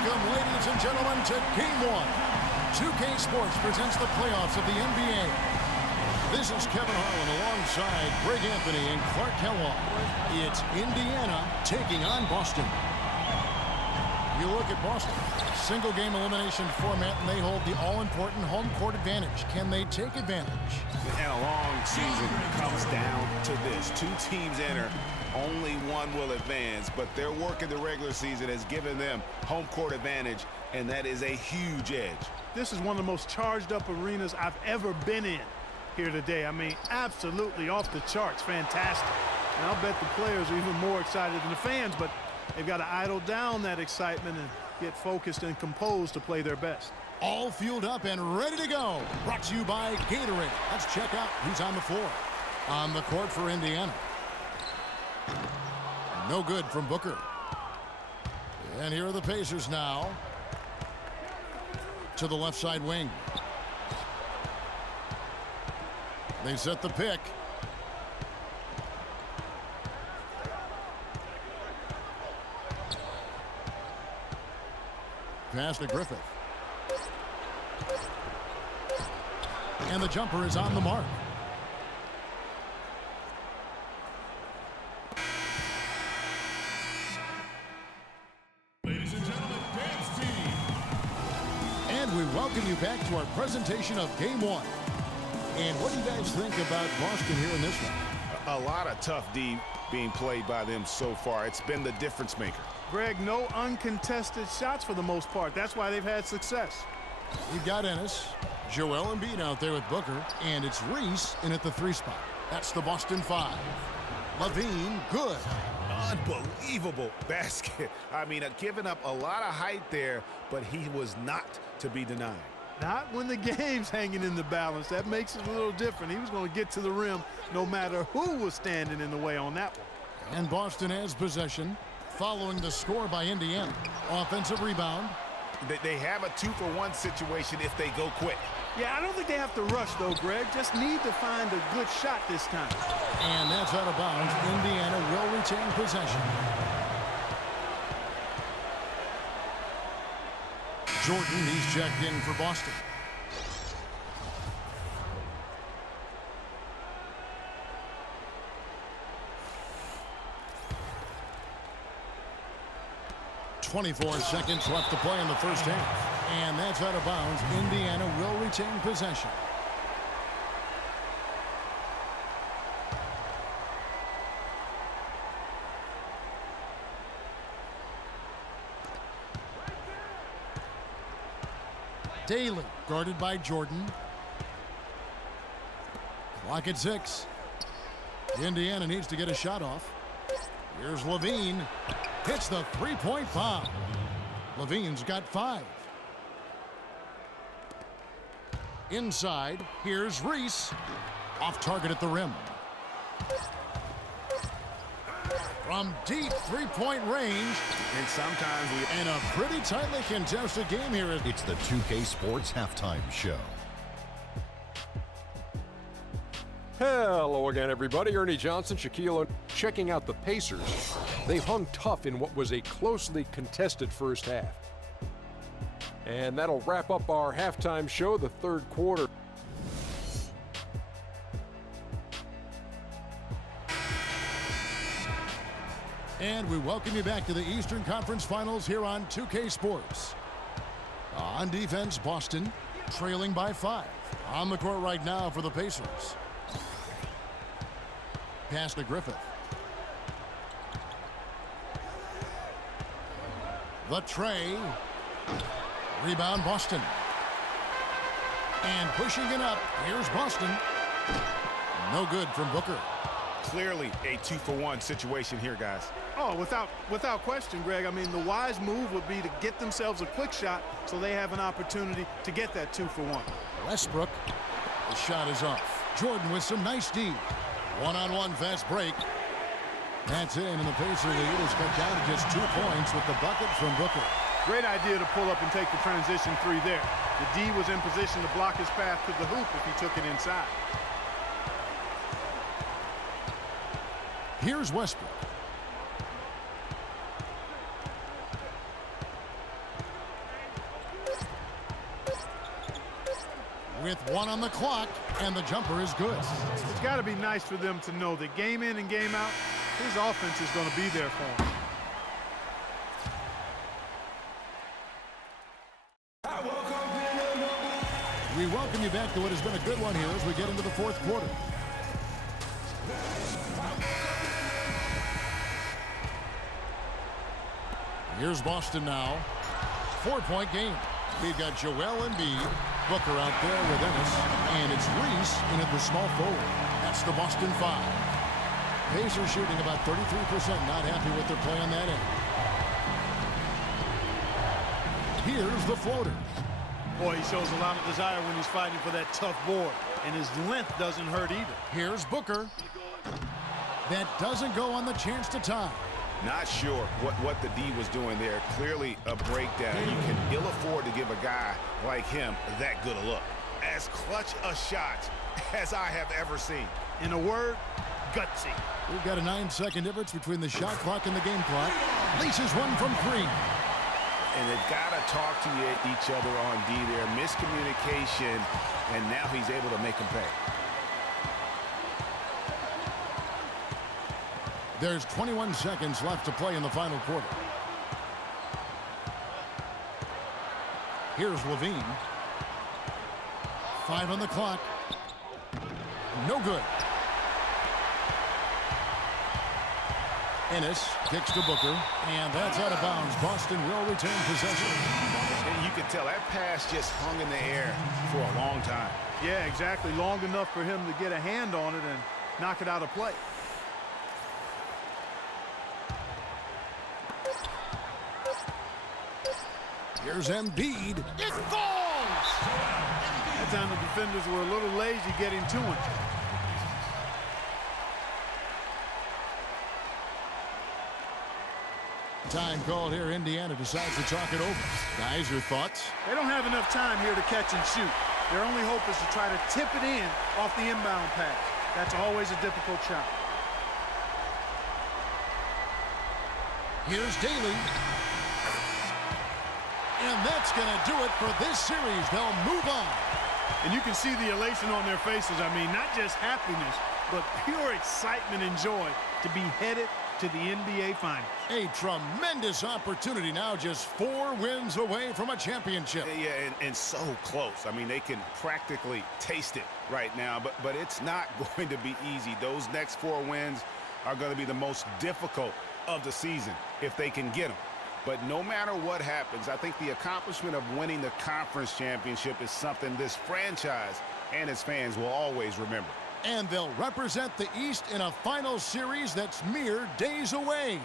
Welcome, ladies and gentlemen, to Game 1. 2K Sports presents the playoffs of the NBA. This is Kevin Harlan alongside Greg Anthony and Clark Kellogg. It's Indiana taking on Boston. You look at Boston, single game elimination format, and they hold the all-important home court advantage. Can they take advantage? And a long season comes down to this. Two teams enter, only one will advance, but their work in the regular season has given them home court advantage, and that is a huge edge. This is one of the most charged up arenas I've ever been in here today. I mean, absolutely off the charts, fantastic. And I'll bet the players are even more excited than the fans, but they've got to idle down that excitement and get focused and composed to play their best. All fueled up and ready to go. Brought to you by Gatorade. Let's check out who's on the floor. On the court for Indiana. No good from Booker. And here are the Pacers now. To the left side wing. They set the pick. Pass to Griffith. And the jumper is on the mark. Ladies and gentlemen, dance team. And we welcome you back to our presentation of Game 1. And what do you guys think about Boston here in this one? A lot of tough D being played by them so far. It's been the difference maker. Greg, no uncontested shots for the most part. That's why they've had success. You've got Ennis, Joel Embiid out there with Booker, and it's Reese in at the 3 spot. That's the Boston 5. Levine, good. Unbelievable basket. I mean, giving up a lot of height there, but he was not to be denied. Not when the game's hanging in the balance. That makes it a little different. He was going to get to the rim no matter who was standing in the way on that one. And Boston has possession following the score by Indiana. Offensive rebound. They have a 2-for-1 situation if they go quick. Yeah, I don't think they have to rush, though, Greg. Just need to find a good shot this time. And that's out of bounds. Indiana will retain possession. Jordan, he's checked in for Boston. .24 seconds left to play in the first half. And that's out of bounds. Indiana will retain possession. Daly, guarded by Jordan. Clock at 6. Indiana needs to get a shot off. Here's Levine. Hits the three-point bomb. Levine's got 5. Inside, here's Reese. Off target at the rim. From deep three-point range. And sometimes And a pretty tightly contested game here. It's the 2K Sports Halftime Show. Hello again, everybody. Ernie Johnson, Shaquille, checking out the Pacers. They hung tough in what was a closely contested first half. And that'll wrap up our halftime show, the third quarter. And we welcome you back to the Eastern Conference Finals here on 2K Sports. On defense, Boston trailing by 5. On the court right now for the Pacers. Pass to Griffith. The tray. Rebound Boston. And pushing it up, here's Boston. No good from Booker. clearly a 2-for-1 situation here, guys. Oh, without question, Greg. I mean, the wise move would be to get themselves a quick shot so they have an opportunity to get that 2-for-1. Westbrook. The shot is off. Jordan with some nice D. One-on-one fast break. That's in, and the Pacer lead is cut down to just 2 points with the bucket from Booker. Great idea to pull up and take the transition three there. The D was in position to block his path to the hoop if he took it inside. Here's Westbrook. with 1 on the clock, and the jumper is good. It's got to be nice for them to know that game in and game out, his offense is going to be there for him. We welcome you back to what has been a good one here as we get into the fourth quarter. Here's Boston now. 4-point game. We've got Joel Embiid, Booker out there with Ennis, and it's Reese in at the small forward. That's the Boston 5. Pacers shooting about 33%, not happy with their play on that end. Here's the floater. Boy, he shows a lot of desire when he's fighting for that tough board, and his length doesn't hurt either. Here's Booker. That doesn't go on the chance to tie. Not sure what the D was doing there. Clearly a breakdown. You can ill afford to give a guy like him that good a look. As clutch a shot as I have ever seen. In a word, gutsy. We've got a 9-second difference between the shot clock and the game clock. Laces one from 3. And they've got to talk to each other on D there. Miscommunication, and now he's able to make them pay. There's 21 seconds left to play in the final quarter. Here's Levine. 5 on the clock. No good. Ennis kicks to Booker, and that's out of bounds. Boston will retain possession. And you can tell that pass just hung in the air for a long time. Yeah, exactly. Long enough for him to get a hand on it and knock it out of play. Here's Embiid. It falls! That time the defenders were a little lazy getting to him. Time called here. Indiana decides to talk it over. Guys, your thoughts? They don't have enough time here to catch and shoot. Their only hope is to try to tip it in off the inbound pass. That's always a difficult shot. Here's Daly. And that's going to do it for this series. They'll move on. And you can see the elation on their faces. I mean, not just happiness, but pure excitement and joy to be headed to the NBA Finals. A tremendous opportunity now, just 4 wins away from a championship. Yeah, and so close. I mean, they can practically taste it right now, but it's not going to be easy. Those next 4 wins are going to be the most difficult of the season if they can get them. But no matter what happens, I think the accomplishment of winning the conference championship is something this franchise and its fans will always remember. And they'll represent the East in a final series that's mere days away.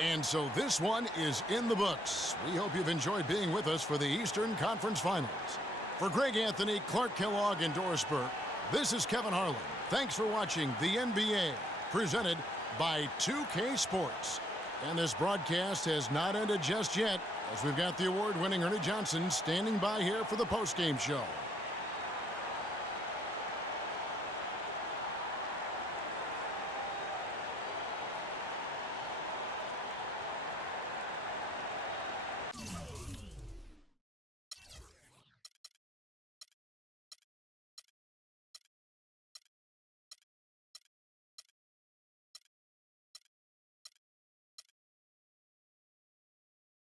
And so this one is in the books. We hope you've enjoyed being with us for the Eastern Conference Finals. For Greg Anthony, Clark Kellogg, and Doris Burke, this is Kevin Harlan. Thanks for watching the NBA, presented by 2K Sports. And this broadcast has not ended just yet, as we've got the award-winning Ernie Johnson standing by here for the postgame show.